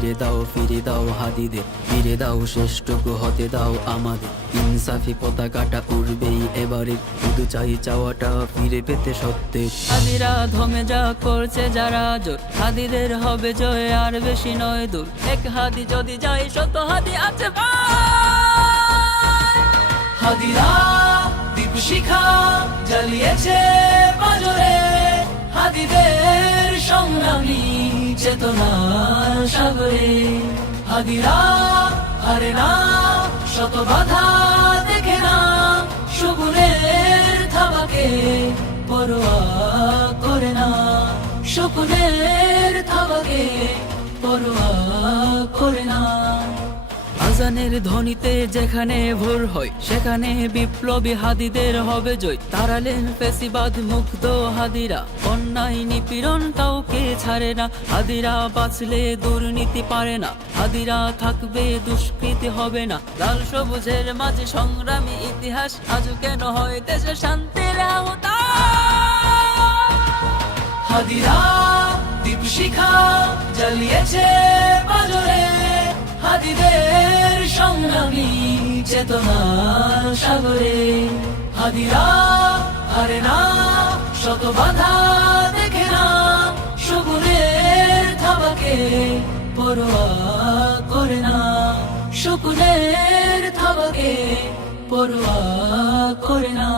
ফিরে দাও হাদিদের, ফিরে দাও শ্রেষ্ঠকে হতে দাও আমাদের। ইনসাফি পতাকাটা উড়বেই এবারে, শুধু চাই চাওয়াটা ফিরে পেতে সত্যের। হাদিরা ধমে যা করছে যারা জোর, হাদিদের হবে জয় আর বেশি নয় দূর। এক হাদি যদি যায় শত হাদি আছে ভাই। হাদিরা দীপ শিখা জ্বালিয়েছে পাজরে, হাদিদের সংগ্রামী চেতনার সাগরে। হাদিরা হারে না, শত বাধা দেখে না, শকুনের থাবাকে পরোয়া করে না, শকুনের থাবাকে পরোয়া করে না। আজানের ধ্বনিতে যেখানে ভোর হয়, সেখানে বিপ্লবী হাদিদের হবে জয়। তারালেন ফেসিবাদ মুগ্ধ হাদিরা, অন্যায় নিপীড়ন কাউকে ছাড়ে না। হাদিরা বাঁচলে দুর্নীতি পারে না, হাদিরা থাকবে দুষ্কৃতি হবে না। লাল সবুজের মাঝে সংগ্রামী ইতিহাস, আজও কেন হয় দেশে শান্তির আওতায়। হাদিরা দীপ শিখা জ্বালিয়েছে পাজরে, হাদিদের সংগ্রামী চেতনার সাগরে। হাদিরা হারে না, শত বাধা দেখে না, শকুনের থাবাকে পরোয়া করে না, শকুনের থাবাকে পরোয়া করে না।